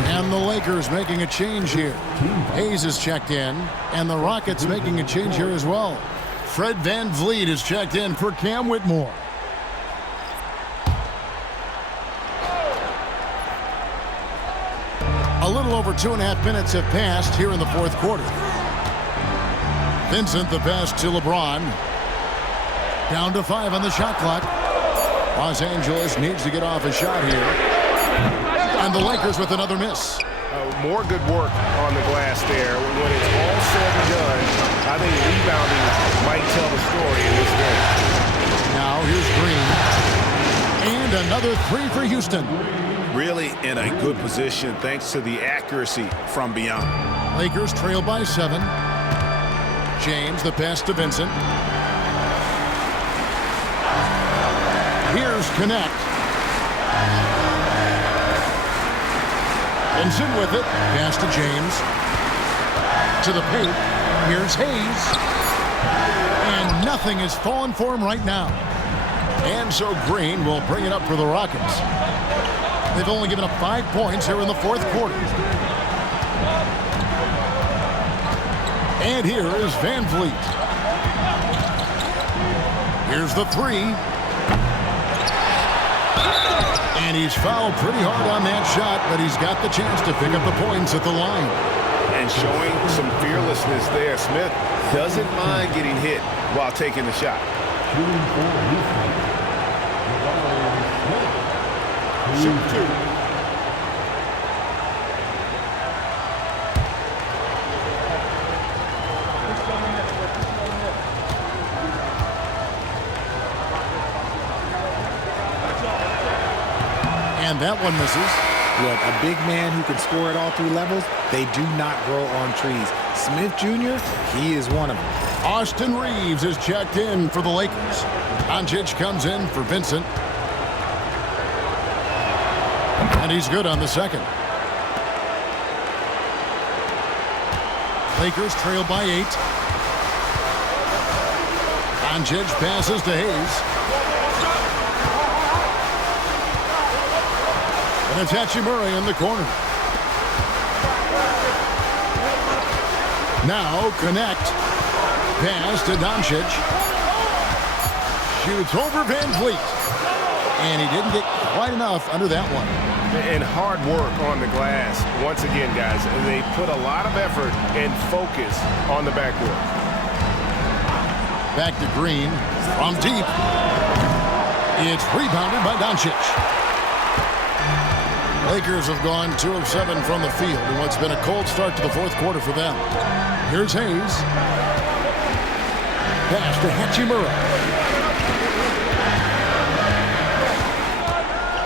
And the Lakers making a change here. Hayes is checked in, and the Rockets making a change here as well. Fred VanVleet is checked in for Cam Whitmore. A little over 2.5 minutes have passed here in the fourth quarter. Vincent the pass to LeBron. Down to 5 on the shot clock. Los Angeles needs to get off a shot here. And the Lakers with another miss. More good work on the glass there. When it's all said and done, I think rebounding might tell the story in this game. Now here's Green. And another 3 for Houston. Really in a good position thanks to the accuracy from beyond. Lakers trail by 7. James the pass to Vincent. Here's Connect. Vincent with it. Pass to James. To the paint. Here's Hayes. And nothing is falling for him right now. And so Green will bring it up for the Rockets. They've only given up 5 points here in the fourth quarter. And here is VanVleet. Here's the 3. And he's fouled pretty hard on that shot, but he's got the chance to pick up the points at the line. And showing some fearlessness there. Smith doesn't mind getting hit while taking the shot. Shoot 2. And that one misses. Look, a big man who can score at all 3 levels, they do not grow on trees. Smith Jr., he is one of them. Austin Reeves is checked in for the Lakers. Doncic comes in for Vincent. And he's good on the second. Lakers trail by 8. Doncic passes to Hayes. And it's Hachimura in the corner. Now Connect. Pass to Doncic. Shoots over VanVleet. And he didn't get quite enough under that one. And hard work on the glass. Once again, guys, they put a lot of effort and focus on the backboard. Back to Green from deep. It's rebounded by Doncic. Lakers have gone 2 of 7 from the field in what's been a cold start to the fourth quarter for them. Here's Hayes. Pass to Hachimura.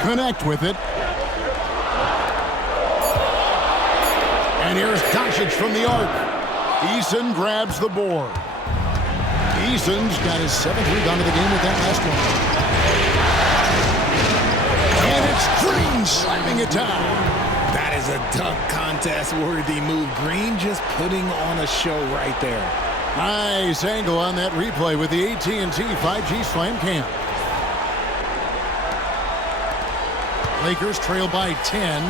Connect with it. And here's Doncic from the arc. Eason grabs the board. Eason's got his 7th rebound of the game with that last one. And it's Green slamming it down. That is a dunk contest-worthy move. Green just putting on a show right there. Nice angle on that replay with the AT&T 5G Slam Cam. Lakers trail by 10.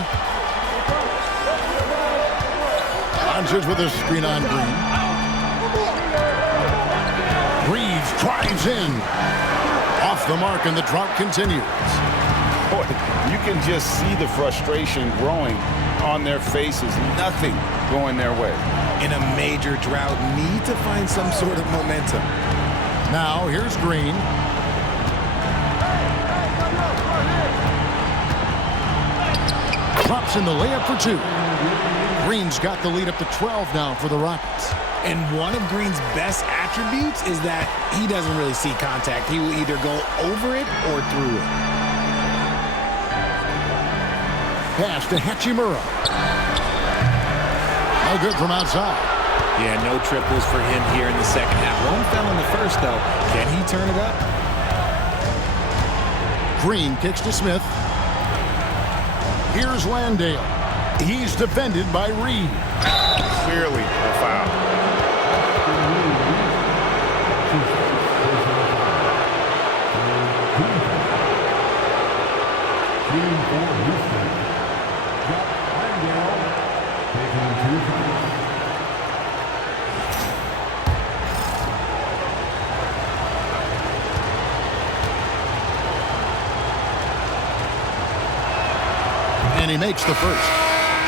Doncic with a screen on Green. Reeves drives in. Off the mark, and the drought continues. Boy, you can just see the frustration growing on their faces. Nothing going their way. In a major drought, need to find some sort of momentum. Now, here's Green. Drops in the layup for 2. Green's got the lead up to 12 now for the Rockets. And one of Green's best attributes is that he doesn't really see contact. He will either go over it or through it. Pass to Hachimura. No good from outside. Yeah, no triples for him here in the second half. One fell in the first, though. Can he turn it up? Green kicks to Smith. Here's Landale. He's defended by Reed. Clearly a foul. And he makes the first.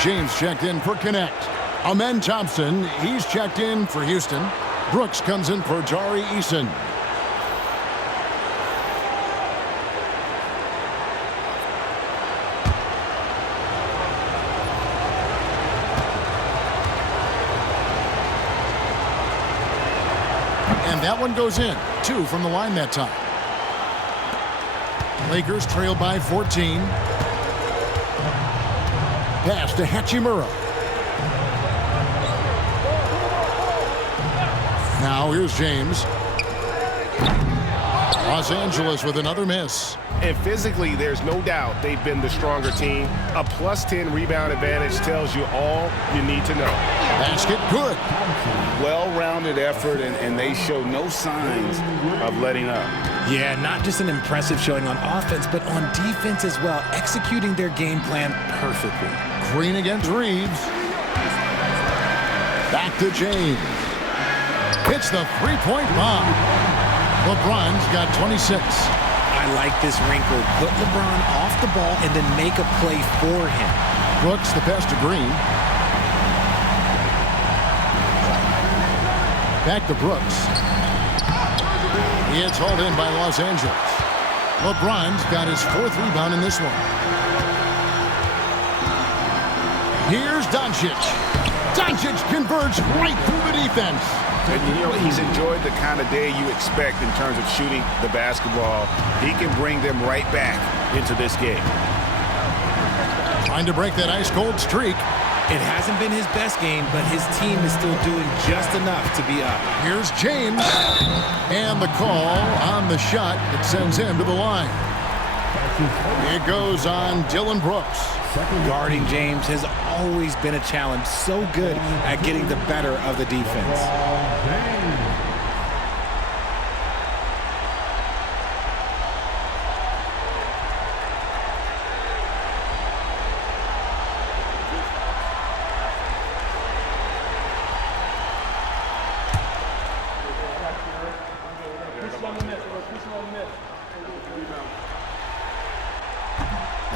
James checked in for Connect. Amen Thompson, he's checked in for Houston. Brooks comes in for Tari Eason. And that one goes in. 2 from the line that time. Lakers trail by 14. Pass to Hachimura. Now here's James. Los Angeles with another miss. And physically, there's no doubt they've been the stronger team. A +10 rebound advantage tells you all you need to know. Basket good. Well-rounded effort, and they show no signs of letting up. Yeah, not just an impressive showing on offense, but on defense as well, executing their game plan perfectly. Green against Reeves. Back to James. Hits the three-point bomb. LeBron's got 26. I like this wrinkle. Put LeBron off the ball and then make a play for him. Brooks the pass to Green. Back to Brooks. It's hauled in by Los Angeles. LeBron's got his 4th rebound in this one. Here's Doncic. Doncic converts right through the defense. And, you know, he's enjoyed the kind of day you expect in terms of shooting the basketball. He can bring them right back into this game. Trying to break that ice-cold streak. It hasn't been his best game, but his team is still doing just enough to be up. Here's James. And the call on the shot that sends him to the line. It goes on Dylan Brooks. Guarding James has always been a challenge. So good at getting the better of the defense.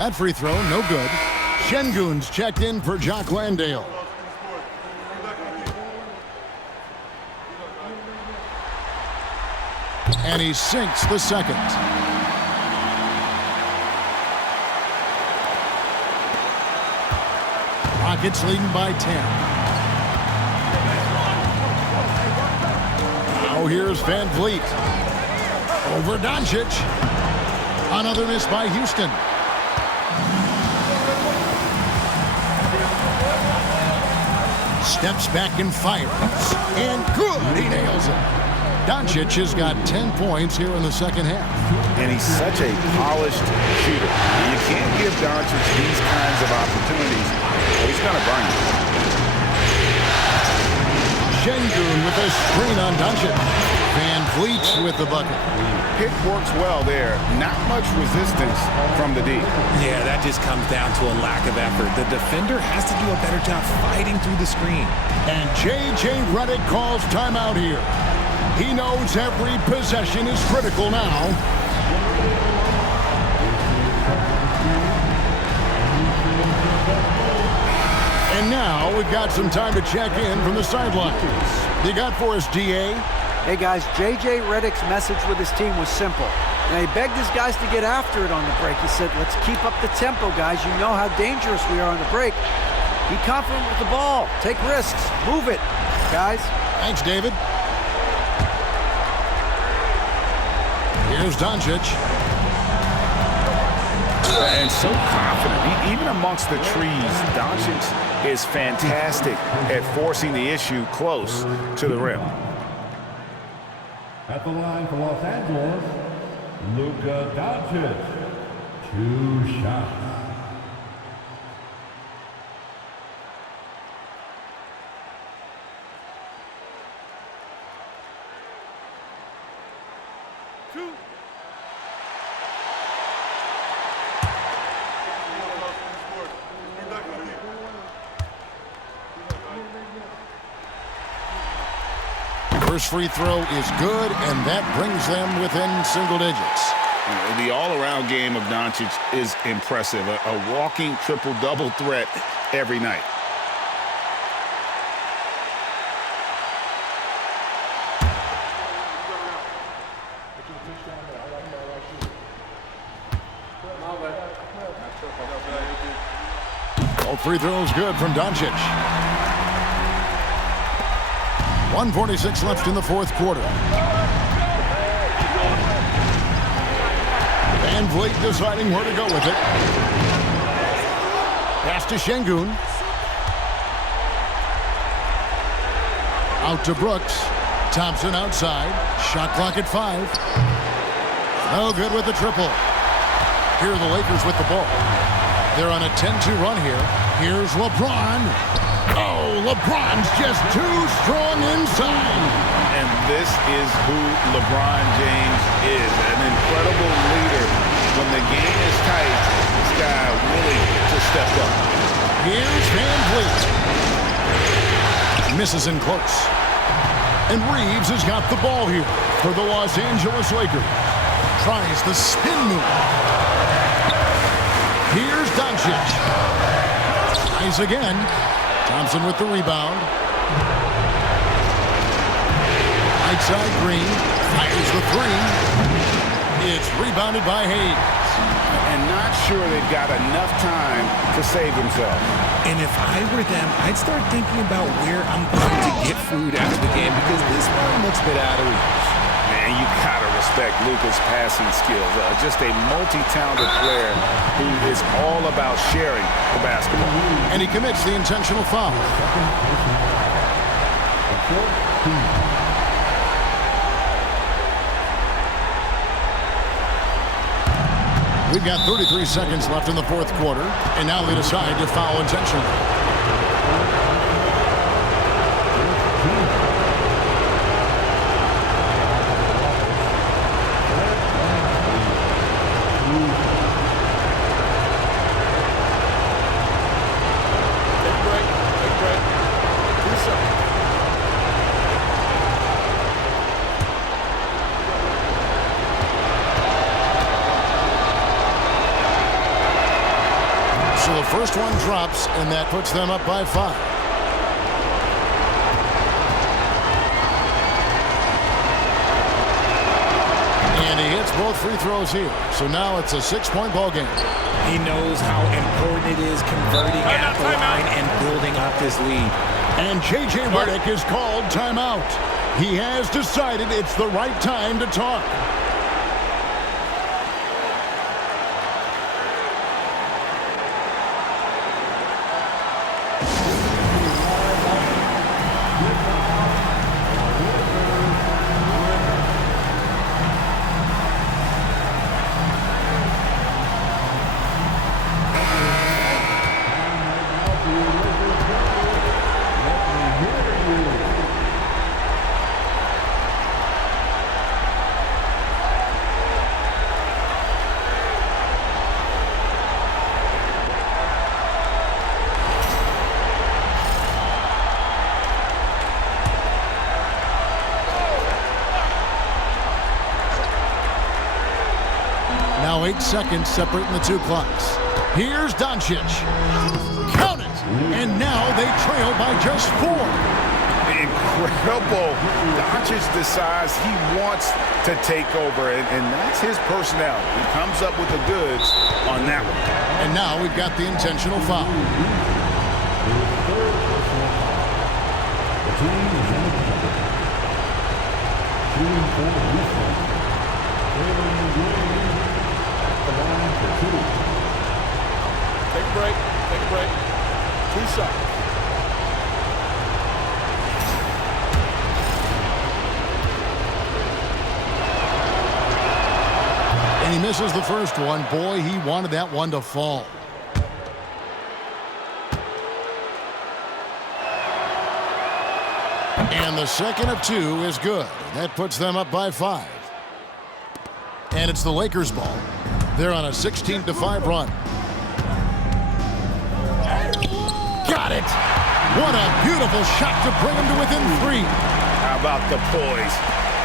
That free throw, no good. Şengün's checked in for Jock Landale. And he sinks the second. Rockets leading by 10. Now here's Van Vliet. Over Doncic. Another miss by Houston. Steps back and fires. And good. He nails it. Doncic has got 10 points here in the second half. And he's such a polished shooter. You can't give Doncic these kinds of opportunities, or he's going to burn you. Şengün with a screen on Doncic. Van Vliet with the bucket. Pick works well there. Not much resistance from the D. Yeah, that just comes down to a lack of effort. The defender has to do a better job fighting through the screen. And J.J. Redick calls timeout here. He knows every possession is critical now. And now we've got some time to check in from the sidelines. You got for us, D.A.? Hey guys, J.J. Redick's message with his team was simple. And he begged his guys to get after it on the break. He said, let's keep up the tempo, guys. You know how dangerous we are on the break. Be confident with the ball. Take risks. Move it, guys. Thanks, David. Here's Doncic. And so confident. Even amongst the trees, Doncic is fantastic at forcing the issue close to the rim. At the line for Los Angeles, Luka Doncic. 2 shots. First free throw is good, and that brings them within single digits. The all-around game of Doncic is impressive. A walking triple-double threat every night. All free throws good from Doncic. 1:46 left in the fourth quarter. Van Vliet deciding where to go with it. Pass to Şengün. Out to Brooks. Thompson outside. Shot clock at 5. No good with the triple. Here are the Lakers with the ball. They're on a 10-2 run here. Here's LeBron. Oh, LeBron's just too strong inside. And this is who LeBron James is, an incredible leader. When the game is tight, this guy willing to step up. Here's Van Vliet. Misses in close. And Reeves has got the ball here for the Los Angeles Lakers. Tries the spin move. Here's Doncic. Tries again. Thompson with the rebound. Right side Green. Fires the 3. It's rebounded by Hayes. And not sure they've got enough time to save themselves. And if I were them, I'd start thinking about where I'm going to get food after the game because this one looks a bit out of reach. Man, you gotta respect Luka's passing skills. Just a multi-talented player who is all about sharing the basketball. And he commits the intentional foul. We've got 33 seconds left in the fourth quarter, and now they decide to foul intentionally. first one drops, and that puts them up by 5. And he hits both free throws here. So now it's a 6-point ball game. He knows how important it is converting at the line and building up this lead. And J.J. Redick is called timeout. He has decided it's the right time to talk. Now 8 seconds separating the two clocks. Here's Doncic. Count it! And now they trail by just 4. Incredible. Doncic decides he wants to take over, and that's his personality. He comes up with the goods on that one. And now we've got the intentional foul. Take a break. Take a break. 2 shots. And he misses the first one. Boy, he wanted that one to fall. And the second of 2 is good. That puts them up by 5. And it's the Lakers' ball. They're on a 16-5 run. Got it! What a beautiful shot to bring him to within 3. How about the poise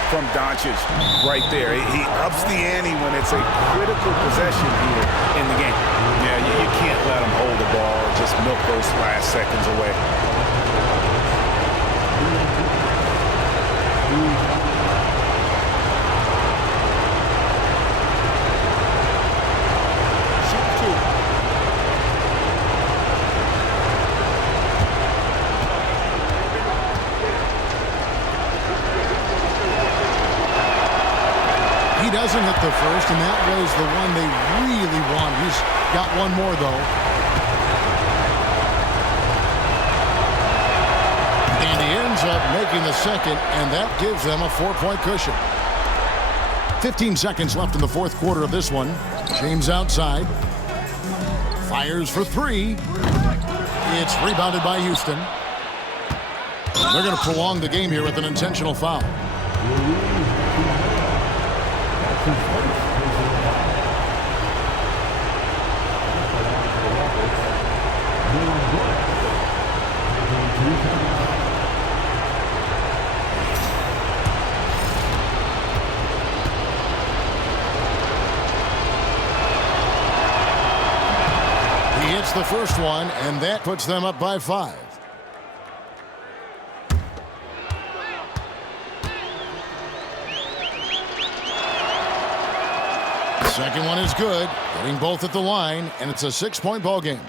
from Doncic right there? He ups the ante when it's a critical possession here in the game. Yeah, you can't let him hold the ball and just milk those last seconds away. He doesn't hit the first, and that was the one they really wanted. He's got one more, though. And he ends up making the second, and that gives them a 4-point cushion. 15 seconds left in the fourth quarter of this one. James outside. Fires for 3. It's rebounded by Houston. They're going to prolong the game here with an intentional foul. He hits the first one, and that puts them up by 5. Second one is good, getting both at the line, and it's a 6-point ball game.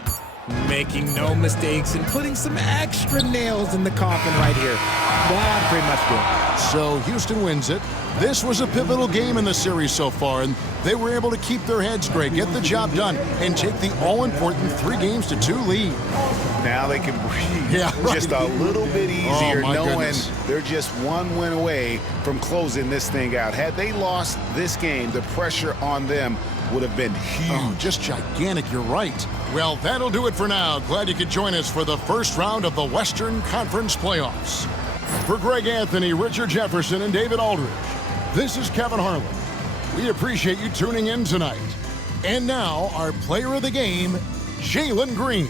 Making no mistakes and putting some extra nails in the coffin right here. That pretty much good. So Houston wins it. This was a pivotal game in the series so far, and they were able to keep their heads straight, get the job done, and take the all-important 3-2 lead. Now they can breathe just a little bit easier, knowing they're just one win away from closing this thing out. Had they lost this game, the pressure on them would have been huge. Oh, just gigantic, you're right. Well, that'll do it for now. Glad you could join us for the first round of the Western Conference Playoffs. For Greg Anthony, Richard Jefferson, and David Aldridge, this is Kevin Harlan. We appreciate you tuning in tonight. And now, our player of the game, Jalen Green.